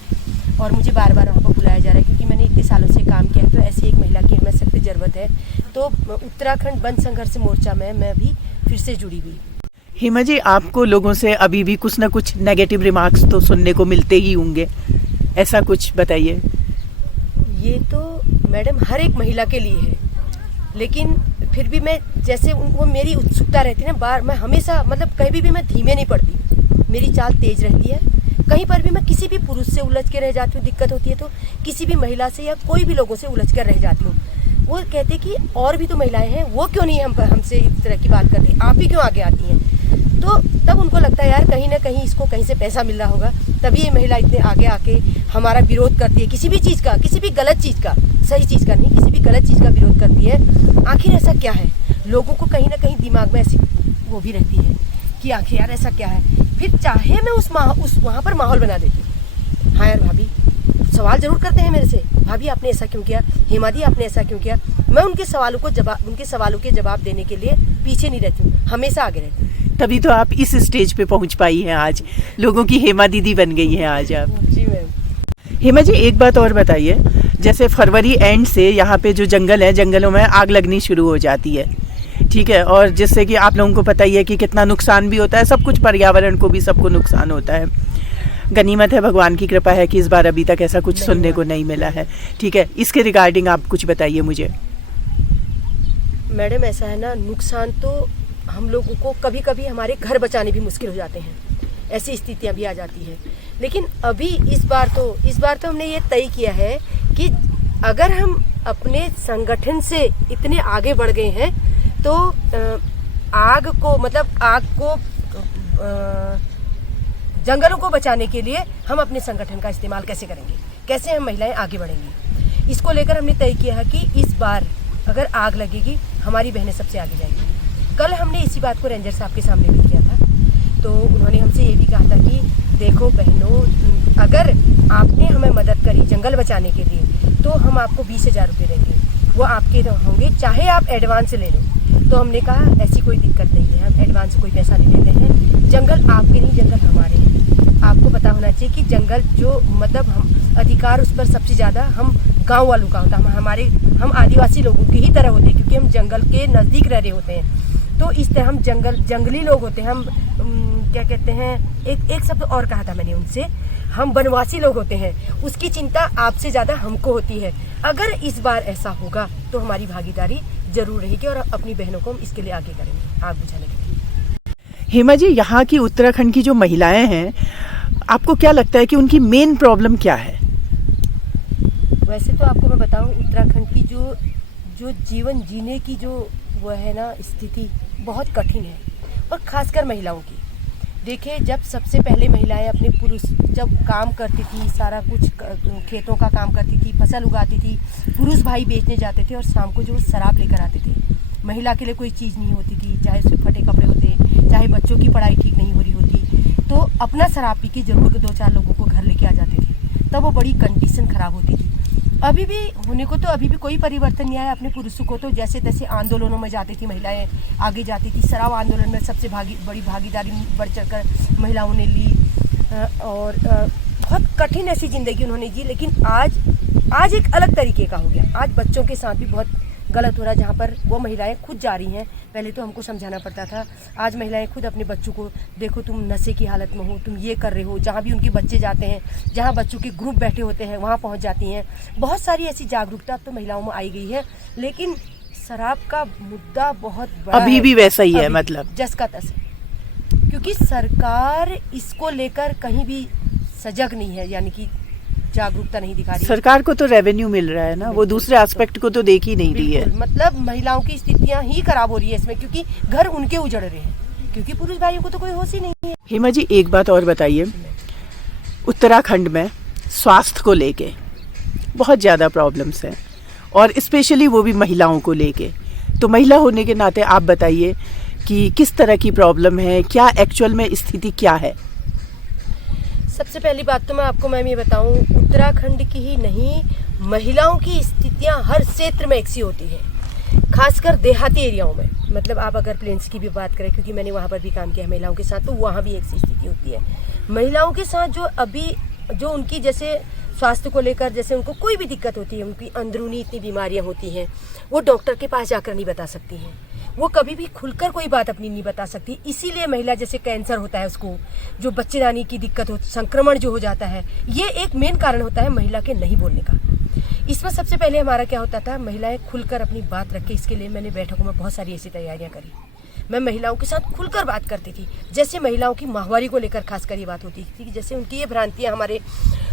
और मुझे बार बार वहाँ पर बुलाया जा रहा है क्योंकि मैंने इतने सालों से काम किया है। तो ऐसी एक महिला की हमें सख्त ज़रूरत है। तो उत्तराखंड बंद संघर्ष मोर्चा में मैं भी फिर से जुड़ी हुई। हेमा जी, आपको लोगों से अभी भी कुछ ना कुछ नेगेटिव रिमार्क्स तो सुनने को मिलते ही होंगे, ऐसा कुछ बताइए। ये तो मैडम हर एक महिला के लिए है, लेकिन फिर भी मैं जैसे उनको मेरी उत्सुकता रहती है ना, मैं हमेशा मतलब कहीं भी मैं धीमे नहीं पड़ती, मेरी चाल तेज रहती है। कहीं पर भी मैं किसी भी पुरुष से उलझ के रह जाती हूँ, दिक्कत होती है तो किसी भी महिला से या कोई भी लोगों से उलझ कर रह जाती हूँ। वो कहते कि और भी तो महिलाएं हैं, वो क्यों नहीं हमसे इस तरह की बात करती, आप ही क्यों आगे आती हैं? तो तब उनको लगता है यार कहीं ना कहीं इसको कहीं से पैसा मिल रहा होगा, तभी ये महिला इतने आगे आके हमारा विरोध करती है, किसी भी चीज़ का, किसी भी गलत चीज़ का, सही चीज़ का नहीं, किसी भी गलत चीज़ का विरोध करती है। आखिर ऐसा क्या है? लोगों को कहीं ना कहीं दिमाग में ऐसी वो भी रहती है कि आखिर यार ऐसा क्या है। फिर चाहे मैं उस वहाँ पर माहौल बना देती हूँ, हाँ यार भाभी सवाल जरूर करते हैं मेरे से, भाभी आपने ऐसा क्यों किया, हेमा दी आपने ऐसा क्यों किया। मैं उनके सवालों के जवाब देने के लिए पीछे नहीं रहती हूँ, हमेशा आगे रहती हूँ। तभी तो आप इस स्टेज पे पहुंच पाई हैं आज, लोगों की हेमा दीदी बन गई हैं आज आप। जी मैम। हेमा जी, एक बात और बताइए, जैसे फरवरी एंड से यहाँ पे जो जंगल है, जंगलों में आग लगनी शुरू हो जाती है, ठीक है, और जिससे कि आप लोगों को पता ही है कि कितना नुकसान भी होता है, सब कुछ पर्यावरण को भी सबको नुकसान होता है। गनीमत है, भगवान की कृपा है कि इस बार अभी तक ऐसा कुछ सुनने को नहीं मिला है, ठीक है। इसके रिगार्डिंग आप कुछ बताइए मुझे। मैडम ऐसा है ना, नुकसान तो हम लोगों को कभी कभी हमारे घर बचाने भी मुश्किल हो जाते हैं, ऐसी स्थितियां भी आ जाती है। लेकिन अभी इस बार तो हमने ये तय किया है कि अगर हम अपने संगठन से इतने आगे बढ़ गए हैं तो आग को जंगलों को बचाने के लिए हम अपने संगठन का इस्तेमाल कैसे करेंगे, कैसे हम महिलाएं आगे बढ़ेंगी। इसको लेकर हमने तय किया है कि इस बार अगर आग लगेगी, हमारी बहनें सबसे आगे जाएंगी। कल हमने इसी बात को रेंजर साहब के सामने भी किया था, तो उन्होंने हमसे ये भी कहा था कि देखो बहनों, अगर आपने हमें मदद करी जंगल बचाने के लिए तो हम आपको 20,000 रुपये देंगे, वो आपके होंगे, चाहे आप एडवांस ले लो। तो हमने कहा ऐसी कोई दिक्कत नहीं है, हम एडवांस कोई पैसा नहीं देते हैं, जंगल आपके नहीं, जंगल हमारे हैं। आपको पता होना चाहिए कि जंगल जो मतलब हम अधिकार उस पर सबसे ज़्यादा हम गाँव वालों का होता है, हम आदिवासी लोगों की ही तरह होते हैं, क्योंकि हम जंगल के नज़दीक रह रहे होते हैं। तो इस तरह हम जंगली लोग होते हैं, हम क्या कहते हैं, एक शब्द और कहा था मैंने उनसे, हम वनवासी लोग होते हैं। उसकी चिंता आपसे ज़्यादा हमको होती है। अगर इस बार ऐसा होगा तो हमारी भागीदारी जरूर रहेगी और अपनी बहनों को हम इसके लिए आगे करेंगे, आग बुझाने के लिए। हेमा जी, यहाँ की उत्तराखंड की जो महिलाएं हैं, आपको क्या लगता है कि उनकी मेन प्रॉब्लम क्या है? वैसे तो आपको मैं बताऊं, उत्तराखंड की जो जीवन जीने की जो वो है ना स्थिति बहुत कठिन है, और खासकर महिलाओं की। देखिए, जब सबसे पहले महिलाएं अपने पुरुष जब काम करती थी, सारा कुछ खेतों का काम करती थी, फसल उगाती थी, पुरुष भाई बेचने जाते थे और शाम को जो शराब लेकर आते थे, महिला के लिए कोई चीज़ नहीं होती थी, चाहे उसके फटे कपड़े होते, चाहे बच्चों की पढ़ाई ठीक नहीं हो रही होती, तो अपना शराब पी के जरूर 2-4 लोगों को घर लेके आ जाते थे। तब वो बड़ी कंडीशन खराब होती थी। अभी भी होने को तो अभी भी कोई परिवर्तन नहीं आया। अपने पुरुषों को तो जैसे तैसे आंदोलनों में जाती थी महिलाएं, आगे जाती थी। शराब आंदोलन में सबसे बड़ी भागीदारी बढ़ चढ़कर महिलाओं ने ली, और बहुत कठिन ऐसी जिंदगी उन्होंने जी। लेकिन आज एक अलग तरीके का हो गया। आज बच्चों के साथ भी बहुत गलत हो रहा है, जहाँ पर वो महिलाएं खुद जा रही हैं। पहले तो हमको समझाना पड़ता था, आज महिलाएं खुद अपने बच्चों को, देखो तुम नशे की हालत में हो, तुम ये कर रहे हो। जहाँ भी उनके बच्चे जाते हैं, जहाँ बच्चों के ग्रुप बैठे होते हैं, वहाँ पहुँच जाती हैं। बहुत सारी ऐसी जागरूकता अब तो महिलाओं में आई गई है। लेकिन शराब का मुद्दा बहुत बड़ा अभी भी वैसा ही है, मतलब जस का तस, क्योंकि सरकार इसको लेकर कहीं भी सजग नहीं है, यानी कि जागरूकता नहीं दिखा रही। सरकार को तो रेवेन्यू मिल रहा है ना, वो दूसरे एस्पेक्ट को तो देख ही नहीं रही है। मतलब महिलाओं की स्थितियां ही खराब हो रही है इसमें, क्योंकि घर उनके उजड़ रहे हैं, क्योंकि पुरुष भाइयों को तो कोई होश ही नहीं है। हेमा जी, एक बात और बताइए, उत्तराखंड में स्वास्थ्य को लेके बहुत ज़्यादा प्रॉब्लम्स हैं, और स्पेशली वो भी महिलाओं को लेके। तो महिला होने के नाते आप बताइए कि किस तरह की प्रॉब्लम है, क्या एक्चुअल में स्थिति क्या है? सबसे पहली बात तो मैं आपको मैम ये बताऊं, उत्तराखंड की ही नहीं, महिलाओं की स्थितियां हर क्षेत्र में एक सी होती हैं, खासकर देहाती एरियाओं में। मतलब आप अगर प्लेन्स की भी बात करें, क्योंकि मैंने वहाँ पर भी काम किया महिलाओं के साथ, तो वहाँ भी एक सी स्थिति होती है। महिलाओं के साथ जो उनकी जैसे स्वास्थ्य को लेकर, जैसे उनको कोई भी दिक्कत होती है, उनकी अंदरूनी इतनी बीमारियां होती हैं, वो डॉक्टर के पास जाकर नहीं बता सकती हैं, वो कभी भी खुलकर कोई बात अपनी नहीं बता सकती। इसीलिए महिला, जैसे कैंसर होता है उसको, जो बच्चेदानी की दिक्कत हो, संक्रमण जो हो जाता है, ये एक मेन कारण होता है महिला के नहीं बोलने का। इसमें सबसे पहले हमारा क्या होता था, महिलाएं खुलकर अपनी बात रखे। इसके लिए मैंने बैठकों में बहुत सारी ऐसी तैयारियां करी। मैं महिलाओं के साथ खुलकर बात करती थी। जैसे महिलाओं की माहवारी को लेकर खासकर ये बात होती थी कि जैसे उनकी ये भ्रांतियाँ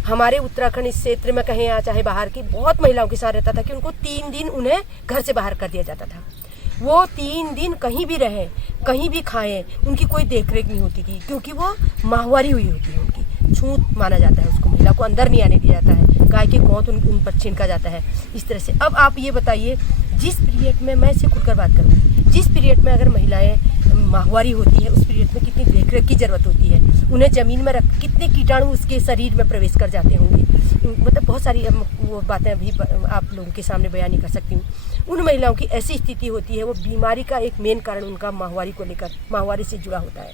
हमारे उत्तराखंड इस क्षेत्र में कहें या चाहे बाहर की बहुत महिलाओं के साथ रहता था कि उनको 3 दिन उन्हें घर से बाहर कर दिया जाता था। वो 3 दिन कहीं भी रहें, कहीं भी खाएं, उनकी कोई देखरेख नहीं होती थी, क्योंकि वो माहवारी हुई होती है, उनकी छूत माना जाता है उसको। महिला को अंदर नहीं आने दिया जाता है, गाय के गौत उन पर छिनका जाता है, इस तरह से। अब आप ये बताइए, जिस पीरियड में, मैं इससे खुलकर बात करूँ, जिस पीरियड में अगर महिलाएं माहवारी होती है, उस पीरियड में कितनी देखरेख की जरूरत होती है। उन्हें जमीन में रख कितने कीटाणु उसके शरीर में प्रवेश कर जाते होंगे। मतलब बहुत सारी वो बातें अभी आप लोगों के सामने बयान नहीं कर सकती हूँ। उन महिलाओं की ऐसी स्थिति होती है, वो बीमारी का एक मेन कारण उनका माहवारी को लेकर, माहवारी से जुड़ा होता है।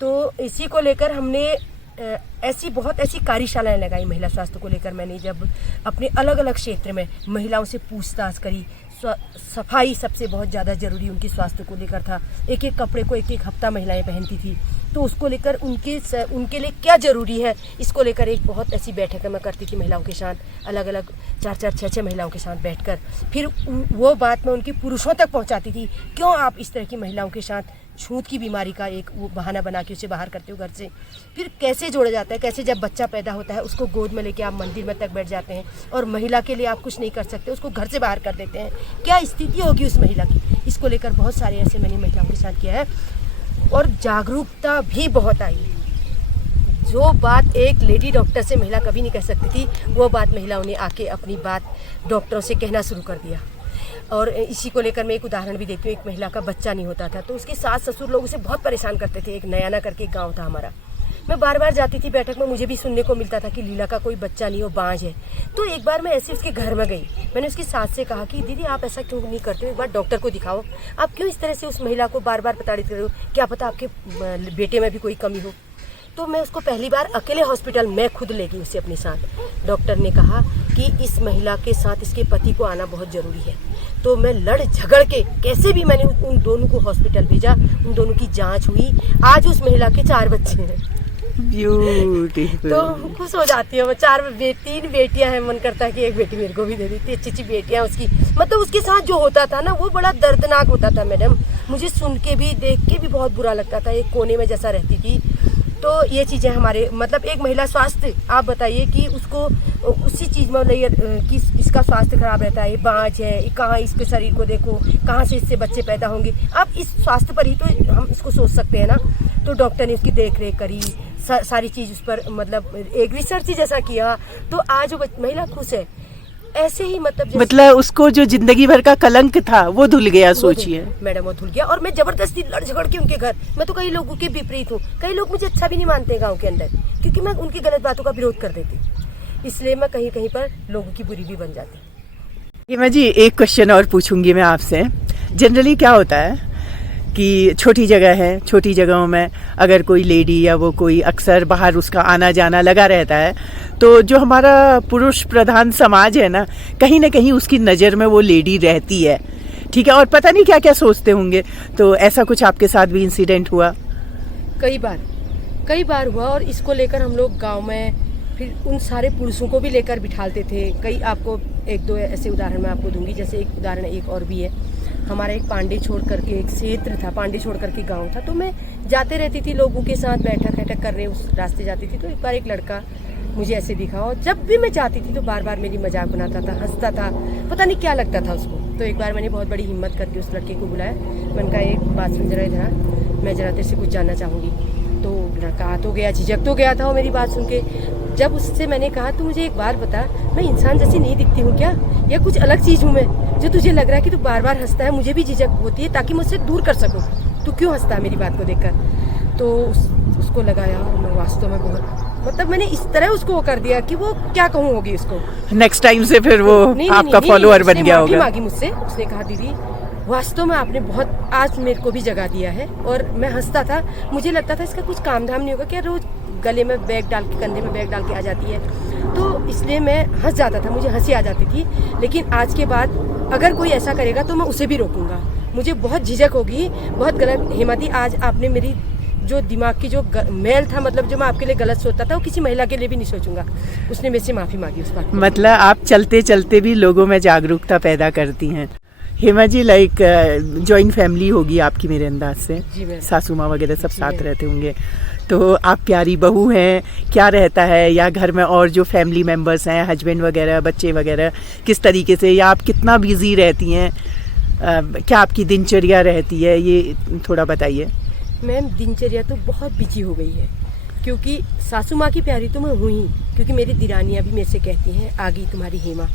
तो इसी को लेकर हमने ऐसी बहुत ऐसी कार्यशालाएं लगाई महिला स्वास्थ्य को लेकर। मैंने जब अपने अलग अलग क्षेत्र में महिलाओं से पूछताछ करी, सफाई सबसे बहुत ज़्यादा ज़रूरी उनकी स्वास्थ्य को लेकर था। एक एक कपड़े को एक एक हफ्ता महिलाएं पहनती थी, तो उसको लेकर उनके लिए क्या ज़रूरी है, इसको लेकर एक बहुत ऐसी बैठकें मैं करती थी महिलाओं के साथ, अलग अलग 4-4, 6-6 महिलाओं के साथ बैठकर। फिर वो बात मैं उनकी पुरुषों तक पहुंचाती थी, क्यों आप इस तरह की महिलाओं के साथ छूत की बीमारी का एक वो बहाना बना के उसे बाहर करते हो घर से। फिर कैसे जोड़ा जाता है, कैसे जब बच्चा पैदा होता है उसको गोद में लेके आप मंदिर में तक बैठ जाते हैं और महिला के लिए आप कुछ नहीं कर सकते, उसको घर से बाहर कर देते हैं, क्या स्थिति होगी उस महिला की। इसको लेकर बहुत सारे ऐसे मैंने महिलाओं के साथ किया है और जागरूकता भी बहुत आई। जो बात एक लेडी डॉक्टर से महिला कभी नहीं कह सकती थी, वो बात महिलाओं ने आके अपनी बात डॉक्टरों से कहना शुरू कर दिया। और इसी को लेकर मैं एक उदाहरण भी देती हूँ। एक महिला का बच्चा नहीं होता था, तो उसके सास ससुर लोग उसे बहुत परेशान करते थे। एक नयाना करके एक गाँव था हमारा, मैं बार बार जाती थी बैठक में, मुझे भी सुनने को मिलता था कि लीला का कोई बच्चा नहीं हो, बांझ है। तो एक बार मैं ऐसे उसके घर में गई, मैंने उसकी सास से कहा कि दीदी आप ऐसा क्यों नहीं करते हो, एक बार डॉक्टर को दिखाओ, आप क्यों इस तरह से उस महिला को बार बार प्रताड़ित कर रहे हो, क्या पता आपके बेटे में भी कोई कमी हो। तो मैं उसको पहली बार अकेले हॉस्पिटल मैं खुद ले गई उसे अपने साथ। डॉक्टर ने कहा कि इस महिला के साथ इसके पति को आना बहुत ज़रूरी है। तो मैं लड़ झगड़ के कैसे भी मैंने उन दोनों को हॉस्पिटल भेजा, उन दोनों की जांच हुई। आज उस महिला के 4 बच्चे हैं। ब्यूटीफुल। तो खुश हो जाती हूँ मैं। 3 बेटियां हैं, मन करता है कि एक बेटी मेरे को भी दे देती। अच्छी अच्छी बेटियां उसकी, मतलब उसके साथ जो होता था ना वो बड़ा दर्दनाक होता था मैडम। मुझे सुन के भी देख के भी बहुत बुरा लगता था। एक कोने में जैसा रहती थी। तो ये चीज़ें हमारे मतलब एक महिला स्वास्थ्य, आप बताइए कि उसको उसी चीज़ में कि इसका स्वास्थ्य खराब रहता है, बांझ है, कहाँ इसके शरीर को देखो, कहाँ से इससे बच्चे पैदा होंगे। आप इस स्वास्थ्य पर ही तो हम इसको सोच सकते हैं ना। तो डॉक्टर ने उसकी देख रेख करी, सारी चीज़ उस पर मतलब एक रिसर्च ही जैसा किया, तो आज वो महिला खुश है। ऐसे ही मतलब उसको जो जिंदगी भर का कलंक था वो धुल गया। सोचिए मैडम, वो धुल गया। और मैं जबरदस्ती लड़ झगड़ के उनके घर, मैं तो कई लोगों के विपरीत हूँ, कई लोग मुझे अच्छा भी नहीं मानते गाँव के अंदर, क्योंकि मैं उनकी गलत बातों का विरोध कर देती, इसलिए मैं कहीं कहीं पर लोगों की बुरी भी बन जाती। हेमा जी, एक क्वेश्चन और पूछूंगी मैं आपसे। जनरली क्या होता है कि छोटी जगह है, छोटी जगहों में अगर कोई लेडी या वो कोई अक्सर बाहर उसका आना जाना लगा रहता है, तो जो हमारा पुरुष प्रधान समाज है ना कहीं उसकी नज़र में वो लेडी रहती है, ठीक है, और पता नहीं क्या क्या सोचते होंगे। तो ऐसा कुछ आपके साथ भी इंसिडेंट हुआ? कई बार हुआ। और इसको लेकर हम लोग गांव में फिर उन सारे पुरुषों को भी लेकर बिठाते थे। कई आपको 1-2 ऐसे उदाहरण मैं आपको दूंगी। जैसे एक उदाहरण एक और भी है। हमारा एक पांडे छोड़ करके एक क्षेत्र था, पांडे छोड़ करके गांव था, तो मैं जाते रहती थी लोगों के साथ, बैठक करने उस रास्ते जाती थी। तो एक बार एक लड़का मुझे ऐसे दिखा और जब भी मैं जाती थी तो बार बार मेरी मजाक बनाता था, हंसता था, पता नहीं क्या लगता था उसको। तो एक बार मैंने बहुत बड़ी हिम्मत करके उस लड़के को बुलाया। मैंने कहा एक बात सुन जरा इधर, मैं जरा तेरे से कुछ जानना चाहूँगी। तो लड़का तो गया, झिझक तो गया था वो मेरी बात सुन के। जब उससे मैंने कहा तो मुझे एक बात बता, मैं इंसान जैसी नहीं दिखती हूँ क्या, या कुछ अलग चीज़ हूँ मैं जो तुझे लग रहा है कि तू बार बार हंसता है, मुझे भी झिझक होती है ताकि मुझसे दूर कर सकूँ, तू क्यों हंसता है मेरी बात को देखकर। तो उसको लगा यार मैं वास्तव में बहुत मतलब मैंने इस तरह उसको कर दिया कि वो क्या कहूँ होगी उसको। नेक्स्ट टाइम से फिर वो आपका फॉलोअर बन गया होगा। मांगी मुझसे, उसने कहा दीदी वास्तव में आपने बहुत आज मेरे को भी जगा दिया है। और मैं हंसता था, मुझे लगता था इसका कुछ काम धाम नहीं होगा क्या, रोज गले में बैग डाल के, कंधे में बैग डाल के आ जाती है, तो इसलिए मैं हंस जाता था, मुझे हंसी आ जाती थी। लेकिन आज के बाद अगर कोई ऐसा करेगा तो मैं उसे भी रोकूंगा, मुझे बहुत झिझक होगी, बहुत गलत। हेमादी, आज आपने मेरी जो दिमाग की जो मैल था, मतलब जो मैं आपके लिए गलत सोचता था, वो किसी महिला के लिए भी नहीं सोचूंगा। उसने मेरे से माफी मांगी उस बात। मतलब आप चलते चलते भी लोगों में जागरूकता पैदा करती हैं। Hema ji, like joint family होगी आपकी मेरे अंदाज से, सासू माँ वगैरह सब साथ रहते होंगे, तो आप प्यारी बहू हैं, क्या रहता है, या घर में और जो फैमिली मेंबर्स हैं, हस्बैंड वगैरह, बच्चे वगैरह, किस तरीके से, या आप कितना बिजी रहती हैं, क्या आपकी दिनचर्या रहती है, ये थोड़ा बताइए। मैम, दिनचर्या तो बहुत बिजी हो गई है, क्योंकि सासू माँ की प्यारी तो मैं हूँ ही, क्योंकि मेरी दिरानियाँ भी मेरे से कहती हैं आ गई तुम्हारी हेमा।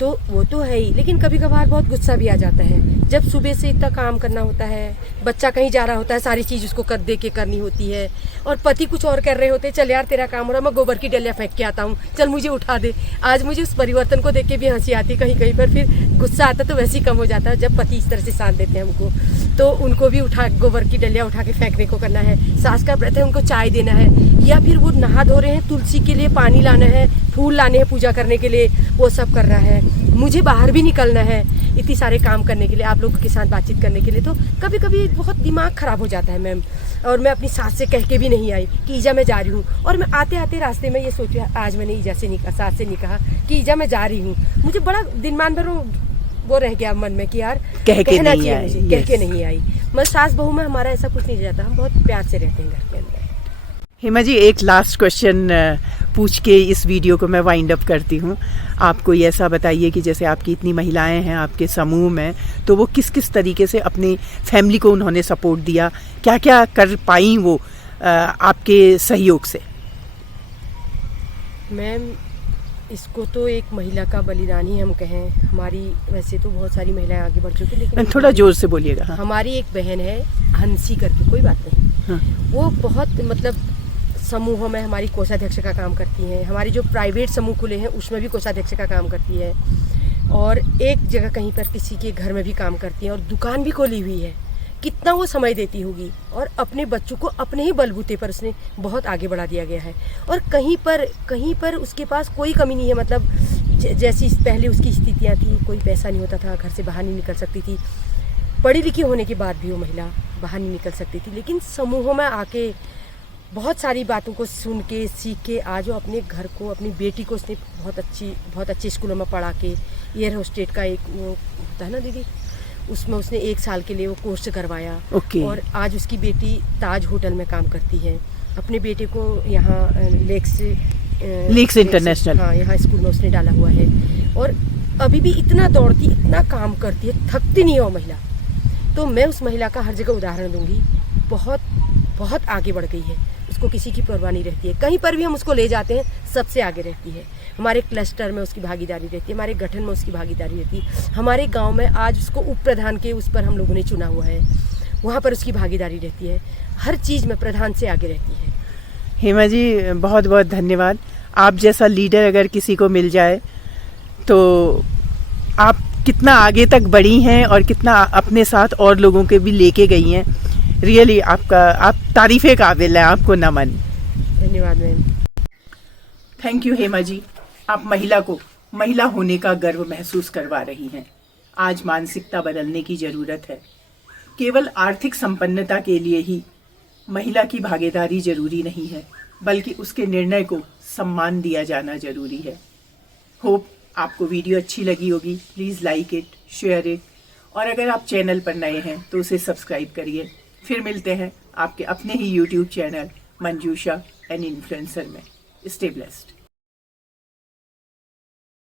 तो वो तो है ही, लेकिन कभी कभार बहुत गुस्सा भी आ जाता है जब सुबह से इतना काम करना होता है, बच्चा कहीं जा रहा होता है, सारी चीज़ उसको कर दे के करनी होती है, और पति कुछ और कर रहे होते हैं, चल यार तेरा काम हो रहा है, मैं गोबर की डलिया फेंक के आता हूँ, चल मुझे उठा दे। आज मुझे उस परिवर्तन को देख के भी हंसी आती, कहीं कहीं पर फिर गुस्सा आता तो वैसे ही कम हो जाता है जब पति इस तरह से साथ देते हैं हमको, तो उनको भी उठा गोबर की डलिया उठा के फेंकने को करना है, सास का व्रत है उनको चाय देना है, या फिर वो नहा धो रहे हैं, तुलसी के लिए पानी लाना है, फूल लाने हैं पूजा करने के लिए, वो सब करना है, मुझे बाहर भी निकलना है इतनी सारे काम करने के लिए, आप लोगों के साथ बातचीत करने के लिए। तो कभी कभी बहुत दिमाग खराब हो जाता है मैम, और मैं अपनी सास से कह के भी नहीं आई कि ईजा मैं जा रही हूँ, और मैं आते आते रास्ते में ये सोचा, आज मैंने ईजा से सास से नहीं कहा कि ईजा मैं जा रही हूँ, मुझे बड़ा दिन मान भर वो रह गया मन में कि यार कहना चाहिए मुझे, कह के नहीं आई। मतलब सास बहू में हमारा ऐसा कुछ नहीं रहता, हम बहुत प्यार से रहते हैं घर के अंदर। हेमा जी, एक लास्ट क्वेश्चन पूछ के इस वीडियो को मैं वाइंड अप करती हूँ। आपको ये ऐसा बताइए कि जैसे आपकी इतनी महिलाएं हैं आपके समूह में, तो वो किस किस तरीके से अपनी फैमिली को उन्होंने सपोर्ट दिया, क्या क्या कर पाई वो आपके सहयोग से? मैम इसको तो एक महिला का बलिदान ही हम कहें, हमारी वैसे तो बहुत सारी महिलाएं आगे बढ़ चुकी, लेकिन थोड़ा जोर से बोलिएगा। हाँ। हमारी एक बहन है हंसी करके, कोई बात नहीं। हाँ। वो बहुत मतलब समूहों में हमारी कोषाध्यक्ष का काम करती हैं, हमारी जो प्राइवेट समूह खुले हैं उसमें भी कोषाध्यक्ष का काम करती है, और एक जगह कहीं पर किसी के घर में भी काम करती हैं, और दुकान भी खोली हुई है। कितना वो समय देती होगी, और अपने बच्चों को अपने ही बलबूते पर उसने बहुत आगे बढ़ा दिया गया है, और कहीं पर उसके पास कोई कमी नहीं है। मतलब जैसी पहले उसकी स्थितियाँ थी, कोई पैसा नहीं होता था, घर से बाहर नहीं निकल सकती थी, पढ़ी लिखी होने के बाद भी वो महिला बाहर नहीं निकल सकती थी, लेकिन समूहों में आके बहुत सारी बातों को सुन के सीख के आज वो अपने घर को, अपनी बेटी को उसने बहुत अच्छे स्कूलों में पढ़ा के, एयर होस्टेट का एक वो होता है ना दीदी, उसमें उसने 1 साल के लिए वो कोर्स करवाया। और आज उसकी बेटी ताज होटल में काम करती है, अपने बेटे को यहाँ लेक्स इंटरनेशनल, हाँ, यहाँ स्कूल में उसने डाला हुआ है, और अभी भी इतना दौड़ती, इतना काम करती है, थकती नहीं है वो महिला। तो मैं उस महिला का हर जगह उदाहरण दूंगी, बहुत आगे बढ़ गई है, उसको किसी की परवाह नहीं रहती है, कहीं पर भी हम उसको ले जाते हैं सबसे आगे रहती है, हमारे क्लस्टर में उसकी भागीदारी रहती है, हमारे गठन में उसकी भागीदारी रहती है, हमारे गांव में आज उसको उप प्रधान के उस पर हम लोगों ने चुना हुआ है, वहाँ पर उसकी भागीदारी रहती है, हर चीज़ में प्रधान से आगे रहती है। हेमा जी, बहुत बहुत धन्यवाद। आप जैसा लीडर अगर किसी को मिल जाए तो आप कितना आगे तक बढ़ी हैं और कितना अपने साथ और लोगों के भी लेके गई हैं। रियली आप तारीफ़े काबिल है, आपको नमन। धन्यवाद ma'am. Thank you Hema ji, आप महिला को महिला होने का गर्व महसूस करवा रही हैं। आज मानसिकता बदलने की ज़रूरत है। केवल आर्थिक संपन्नता के लिए ही महिला की भागीदारी जरूरी नहीं है, बल्कि उसके निर्णय को सम्मान दिया जाना जरूरी है। होप आपको वीडियो अच्छी लगी होगी। Please like it, share it, और अगर आप चैनल पर नए हैं तो उसे सब्सक्राइब करिए। फिर मिलते हैं आपके अपने ही YouTube channel Manjusha an influencer में। Stay blessed.